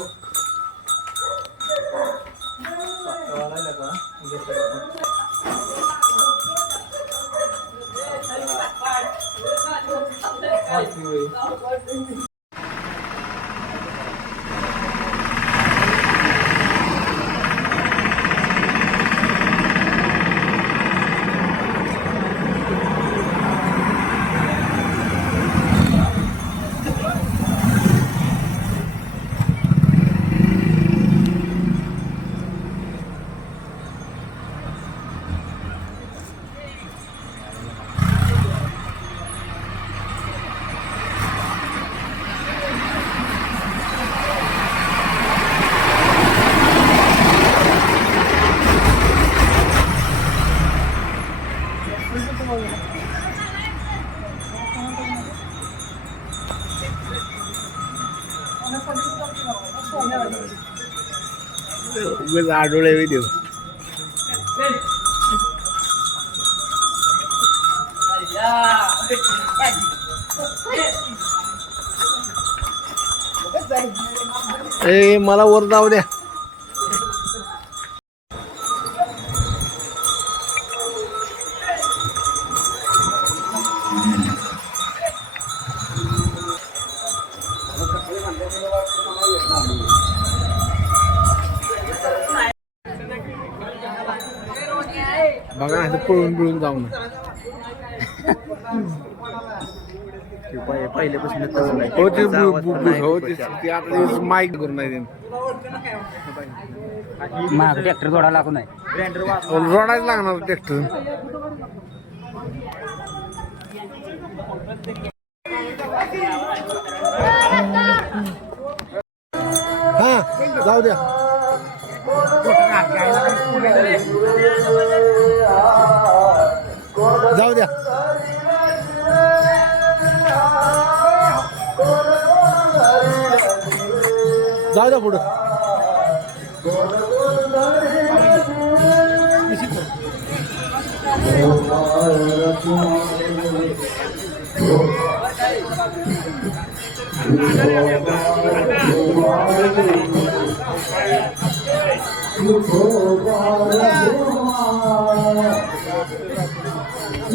Falou. उगाच आडोळे देऊ ए मला वर जाऊ द्या. पळून पळून जाऊ ना पहिल्यापासून हो ते बु- हो ते ते आता दिवस माईक करून नाही देणं. माग ट्रॅक्टर जोडा लागू नाही रडायला लागणार ट्रॅक्टर हा जाऊ द्या. जाऊ द्या जाऊ द्या पुढं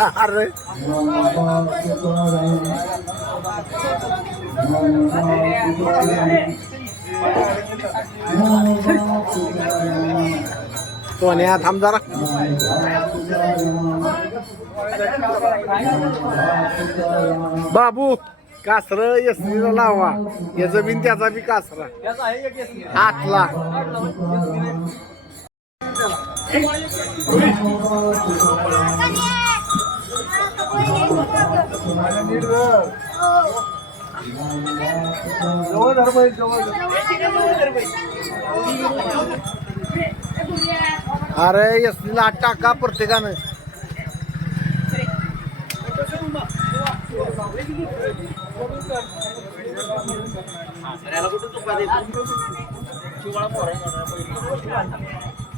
अरे सोन्या थांब जरा बाबू कासर यसनीला लावा याचा बिन त्याचा बी कासरा हातला अरे यसनीला आठ टाका प्रत्येकानं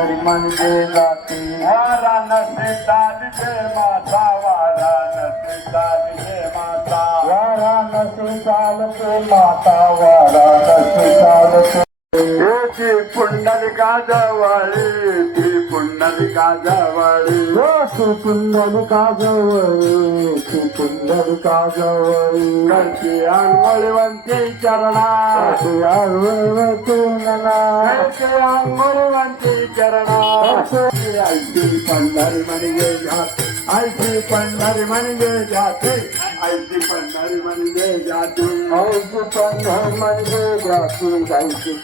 जातीचे म्हणजे जाती. वारा नसे चालते माता वारा नसे चालते माता. वारा नसे चालते माता वारा नसे चालते. ती पुंडलिका जवळी కుందవి కాజవడు కుందవి కాజవడు కుందవి కాజవడు వంచి అంగొలి వంచి చరణ అంగొలి వంచి చరణ ఐటీ పండరి మణిగే జాతి ఐటీ పండరి మణిగే జాతి ఐటీ పండరి మణిగే జాతి ఐటీ పండరి మణిగే జాతి ఐటీ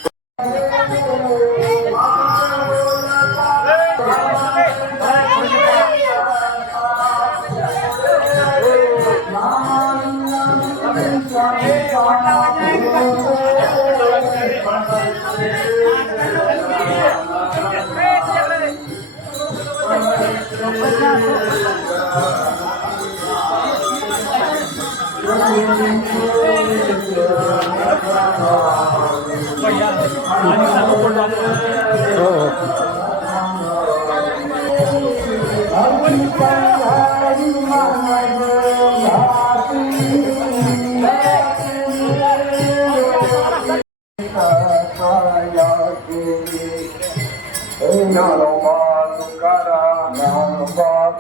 no, no.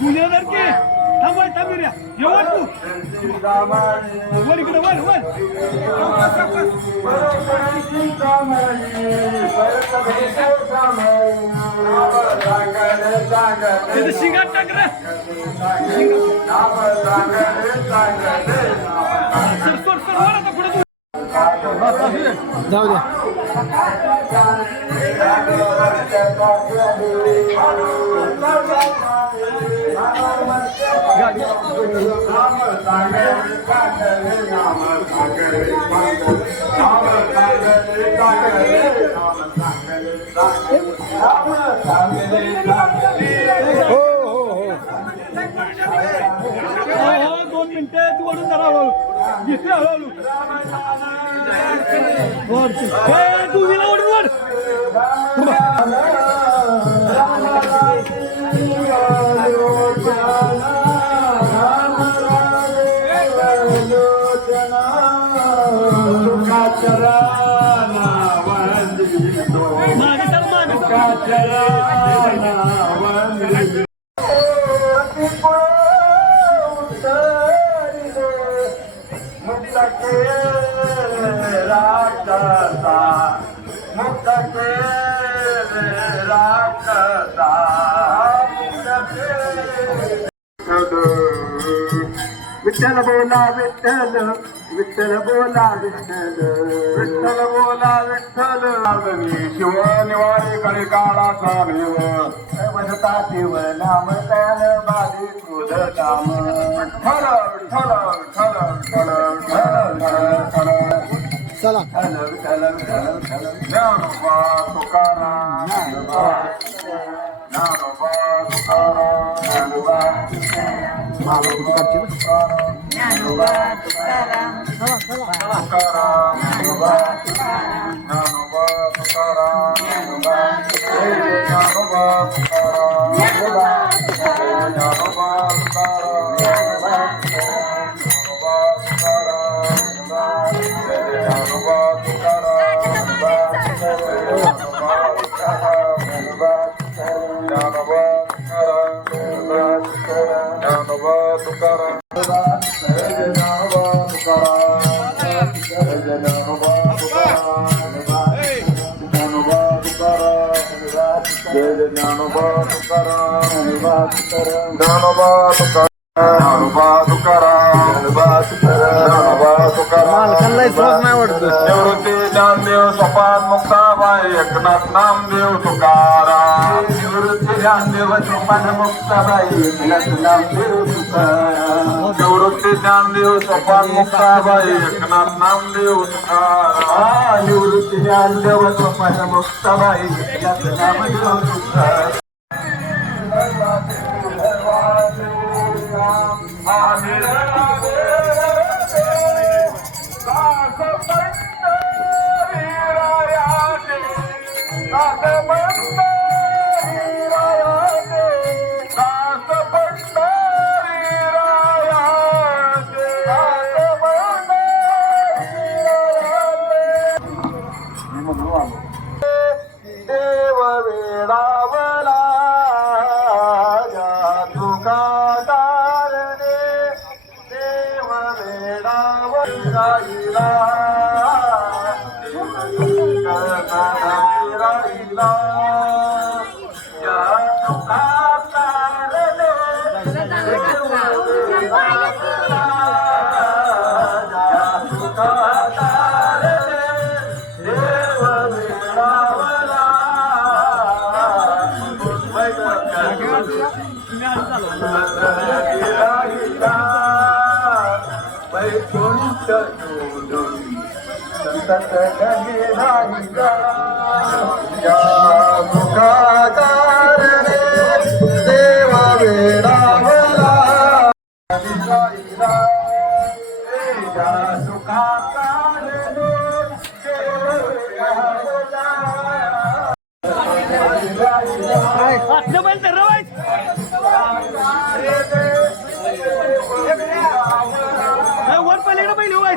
दुनियादार थांबाय थांब वय, रे. ये तू. वर इकडे वर वर. त्याचं शिंगात टाक रे. सर सर सर वर आता पुढे जाऊ द्या हो हो हो. दोन मिनिटं तू वडून जरा हळूहळू हळूहळू तू विला ओढ ओढ चरा विठ्ठल बोला विठ्ठल विठ्ठल बोला विठ्ठल. विठ्ठल बोला विठ्ठल. शिव निवारी कडे काळा देव म्हणता देव नाम त्यान बाधी क्रोध काम. ठल ठल ठल ठल ठल ठल ठल चला ठल ठल ठल ठल ज्ञानोबा तुकाराम ज्ञानोबा ज्ञानोबा तुकाराम ज्ञानोबा Yeah. ज्ञानोबा तुकाराम ज्ञानोबा तुकाराम ज्ञानोबा तुकाराम. ज्ञानोबा तुकाराम निवृत्ती ज्ञानदेव सोपान मुक्ताबाई एकनाथ नामदेव तुकाराम. निवृत्ती ज्ञानदेव सोपान मुक्ताबाई एकनाथ नामदेव तुकाराम. निवृत्ती ज्ञानदेव सोपान मुक्ताबाई एकनाथ नामदेव तुकाराम निवृत्ती ज्ञानदेव सोपान मुक्ताबाई नामदेव राहिला या तुका तारणे देव वेळावला या तुका तारणे देव वेळावला वैकुंठ संतत मुखाकारणे वर